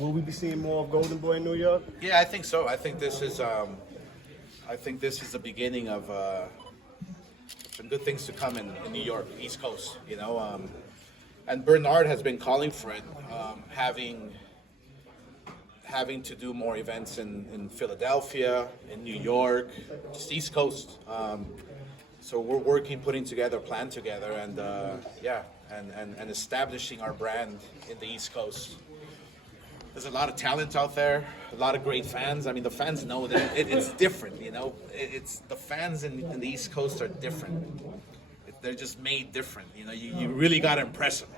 Will we be seeing more of Golden Boy in New York? Yeah, I think so. I think this is the beginning of some good things to come in New York, East Coast. And Bernard has been calling for it, having to do more events in Philadelphia, in New York, just East Coast. So we're working, putting together a plan together, and and establishing our brand in the East Coast. There's a lot of talent out there, a lot of great fans. I mean, the fans know that it's different. It's the fans in the East Coast are different. They're just made different. You really got to impress them.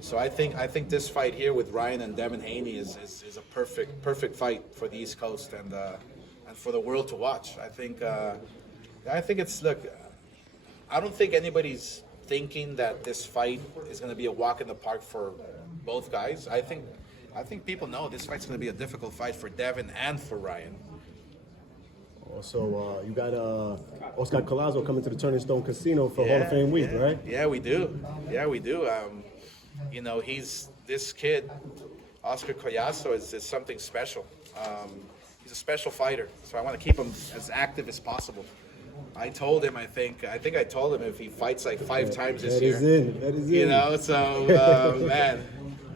So I think this fight here with Ryan and Devin Haney is a perfect fight for the East Coast and for the world to watch. I think it's, look, I don't think anybody's thinking that this fight is going to be a walk in the park for both guys. I think people know this fight's going to be a difficult fight for Devin and for Ryan. Also, you got Oscar Collazo coming to the Turning Stone Casino for Hall of Fame week, right? Yeah, we do. This kid, Oscar Collazo, is something special. He's a special fighter, so I want to keep him as active as possible. I told him, I think I told him if he fights like 5 times this year. That is in. So man,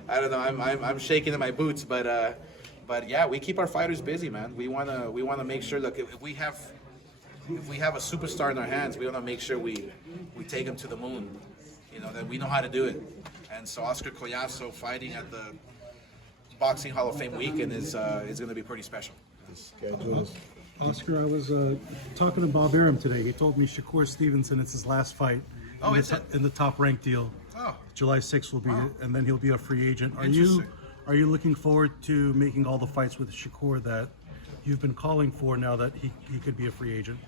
I don't know. I'm shaking in my boots, but yeah, we keep our fighters busy, man. We wanna make sure. Look, if we have a superstar in our hands, we wanna make sure we take him to the moon. That we know how to do it. And so Oscar Collazo fighting at the Boxing Hall of Fame weekend is going to be pretty special. Oscar, I was talking to Bob Arum today. He told me Shakur Stevenson, it's his last fight in the top rank deal. Oh. July 6th will be, and then he'll be a free agent. Are you looking forward to making all the fights with Shakur that you've been calling for now that he could be a free agent?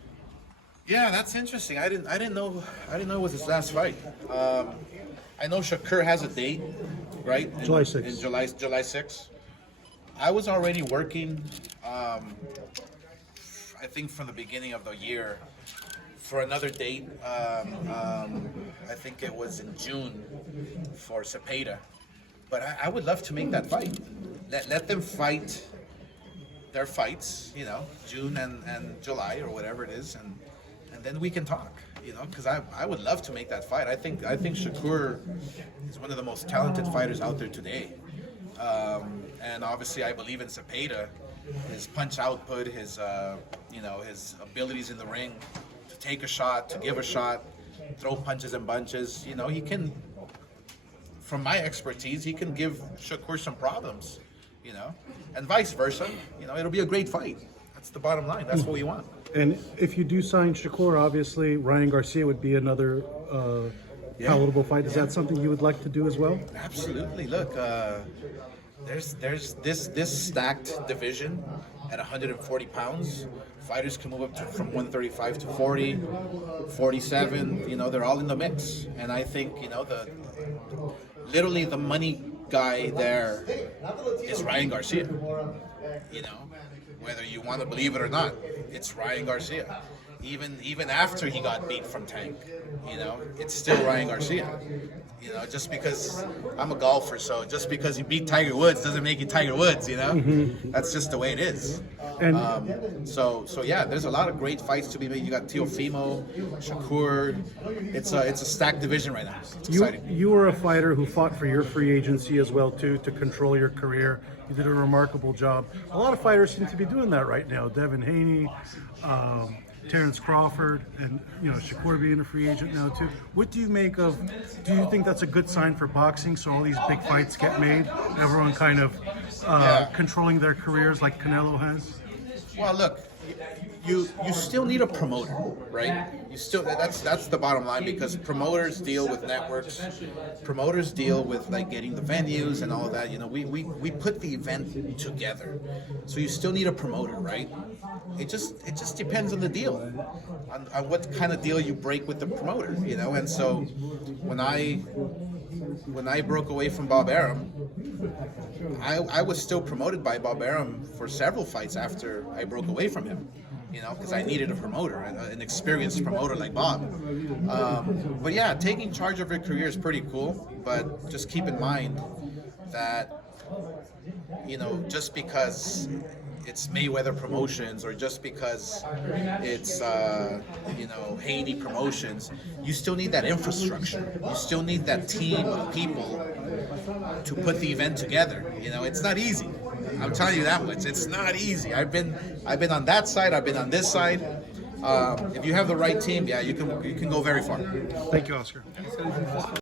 Yeah, that's interesting. I didn't know it was his last fight. I know Shakur has a date, right? July 6th. In July 6th. I was already working, I think from the beginning of the year, for another date. I think it was in June for Zepeda. But I would love to make that fight. Let them fight their fights, June and July or whatever it is, and then we can talk, because I would love to make that fight. I think Shakur is one of the most talented fighters out there today, and obviously I believe in Zepeda, his punch output, his his abilities in the ring, to take a shot, to give a shot, throw punches and bunches. He can, from my expertise, he can give Shakur some problems, and vice versa. It'll be a great fight. That's the bottom line. That's what we want. And if you do sign Shakur, obviously Ryan Garcia would be another palatable fight. Is that something you would like to do as well? Absolutely. Look, there's this stacked division at 140 pounds. Fighters can move up from 135 to 40, 47. They're all in the mix. And I think literally the money guy there is Ryan Garcia. Whether you want to believe it or not, it's Ryan Garcia. Even after he got beat from Tank, it's still Ryan Garcia. Just because I'm a golfer, so just because you beat Tiger Woods doesn't make you Tiger Woods. That's just the way it is. And so yeah, there's a lot of great fights to be made. You got Teofimo, Shakur. It's a stacked division right now. It's exciting. You were a fighter who fought for your free agency as well too, to control your career. You did a remarkable job. A lot of fighters seem to be doing that right now. Devin Haney, Terrence Crawford, and Shakur being a free agent now too. What do you make of? Do you think that's a good sign for boxing? So all these big fights get made, everyone kind of controlling their careers like Canelo has. Well, look, you still need a promoter, right? You still that's the bottom line, because promoters deal with networks, promoters deal with like getting the venues and all of that. We put the event together, so you still need a promoter, right? It just depends on the deal, on what kind of deal you break with the promoter, And so when I broke away from Bob Arum, I was still promoted by Bob Arum for several fights after I broke away from him, because I needed a promoter, an experienced promoter like Bob. But yeah, taking charge of your career is pretty cool, but just keep in mind that just because it's Mayweather Promotions or just because it's Haney Promotions, you still need that infrastructure. You still need that team of people to put the event together. It's not easy. I'm telling you that much. It's not easy. I've been on that side. I've been on this side. If you have the right team, you can go very far. Thank you, Oscar.